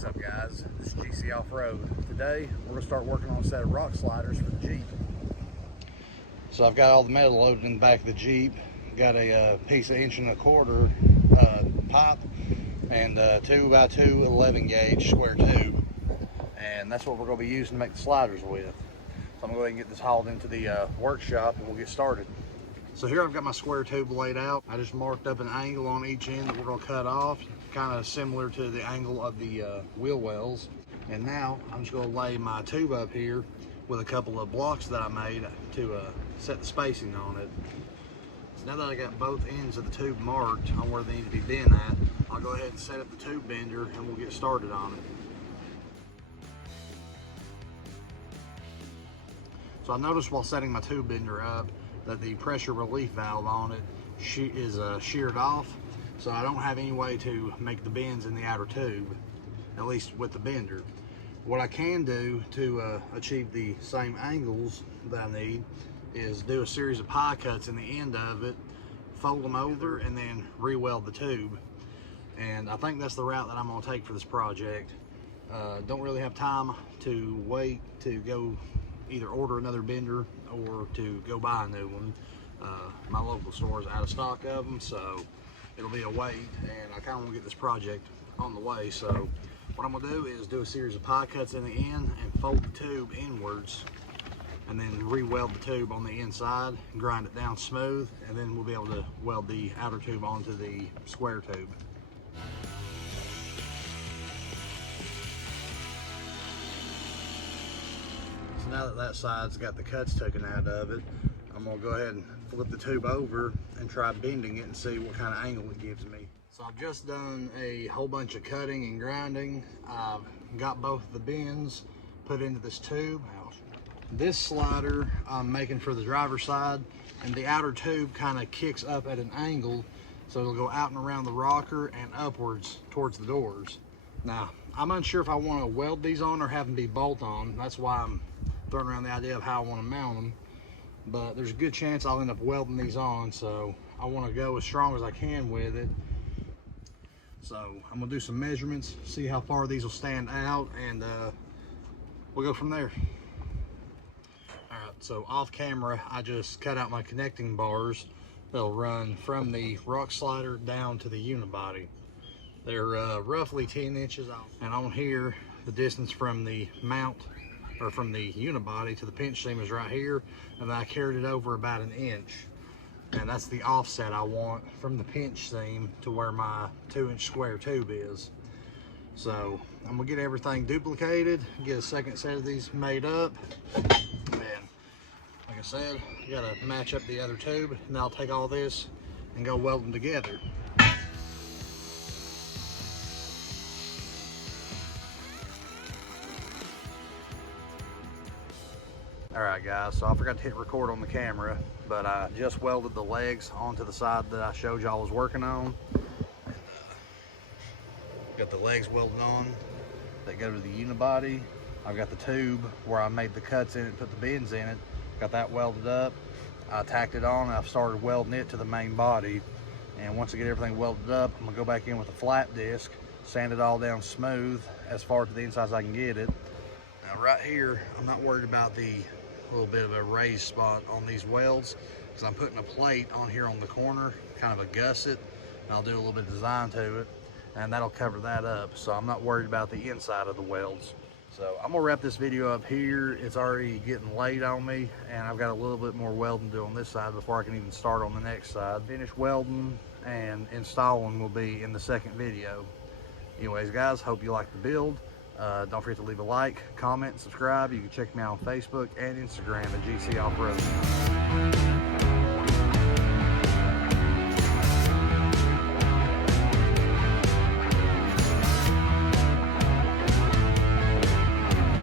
What's up, guys? This is GC Off-Road. Today we're going to start working on a set of rock sliders for the Jeep. So I've got all the metal loaded in the back of the Jeep. Got a piece of 1.25 inch pipe and 2x2 11 gauge square tube, and that's what we're going to be using to make the sliders with. So I'm going to go ahead and get this hauled into the workshop and we'll get started. So here I've got my square tube laid out. I just marked up an angle on each end that we're going to cut off, kind of similar to the angle of the wheel wells. And now I'm just going to lay my tube up here with a couple of blocks that I made to set the spacing on it. So now that I got both ends of the tube marked on where they need to be bent at, I'll go ahead and set up the tube bender and we'll get started on it. So I noticed while setting my tube bender up that the pressure relief valve on it is sheared off, so I don't have any way to make the bends in the outer tube, at least with the bender. What I can do to achieve the same angles that I need is do a series of pie cuts in the end of it, fold them over, and then re-weld the tube. And I think that's the route that I'm going to take for this project. Don't really have time to wait to go either order another bender or to go buy a new one. My local store is out of stock of them, so it'll be a wait, and I kind of want to get this project on the way. So what I'm going to do is do a series of pie cuts in the end and fold the tube inwards, and then re-weld the tube on the inside and grind it down smooth, and then we'll be able to weld the outer tube onto the square tube. Now that that side's got the cuts taken out of it, I'm gonna go ahead and flip the tube over and try bending it and see what kind of angle it gives me. So I've just done a whole bunch of cutting and grinding. I've got both the bends put into this tube. This slider I'm making for the driver's side, and the outer tube kind of kicks up at an angle, so it'll go out and around the rocker and upwards towards the doors. Now, I'm unsure if I want to weld these on or have them be bolt on. That's why I'm throwing around the idea of how I want to mount them, but there's a good chance I'll end up welding these on, so I want to go as strong as I can with it. So I'm gonna do some measurements, see how far these will stand out, and we'll go from there. All right, so off camera I just cut out my connecting bars that'll run from the rock slider down to the unibody. They're roughly 10 inches off, and on here the distance from the mount, or from the unibody to the pinch seam, is right here, and then I carried it over about 1 inch, and that's the offset I want from the pinch seam to where my 2-inch square tube is. So I'm gonna get everything duplicated, get a second set of these made up, and like I said, you gotta match up the other tube, and I'll take all this and go weld them together. Alright guys, so I forgot to hit record on the camera, but I just welded the legs onto the side that I showed y'all was working on. Got the legs welded on that go to the unibody. I've got the tube where I made the cuts in it, put the bends in it, got that welded up. I tacked it on and I've started welding it to the main body. And once I get everything welded up, I'm gonna go back in with a flat disc, sand it all down smooth as far to the inside as I can get it. Now right here, I'm not worried about the little bit of a raised spot on these welds, because I'm putting a plate on here on the corner, kind of a gusset, and I'll do a little bit of design to it, and that'll cover that up. So I'm not worried about the inside of the welds. So I'm gonna wrap this video up here. It's already getting late on me, and I've got a little bit more welding to do on this side before I can even start on the next side. Finish welding and installing will be in the second video. Anyways guys, hope you like the build. Don't forget to leave a like, comment, and subscribe. You can check me out on Facebook and Instagram at GC Off-Road.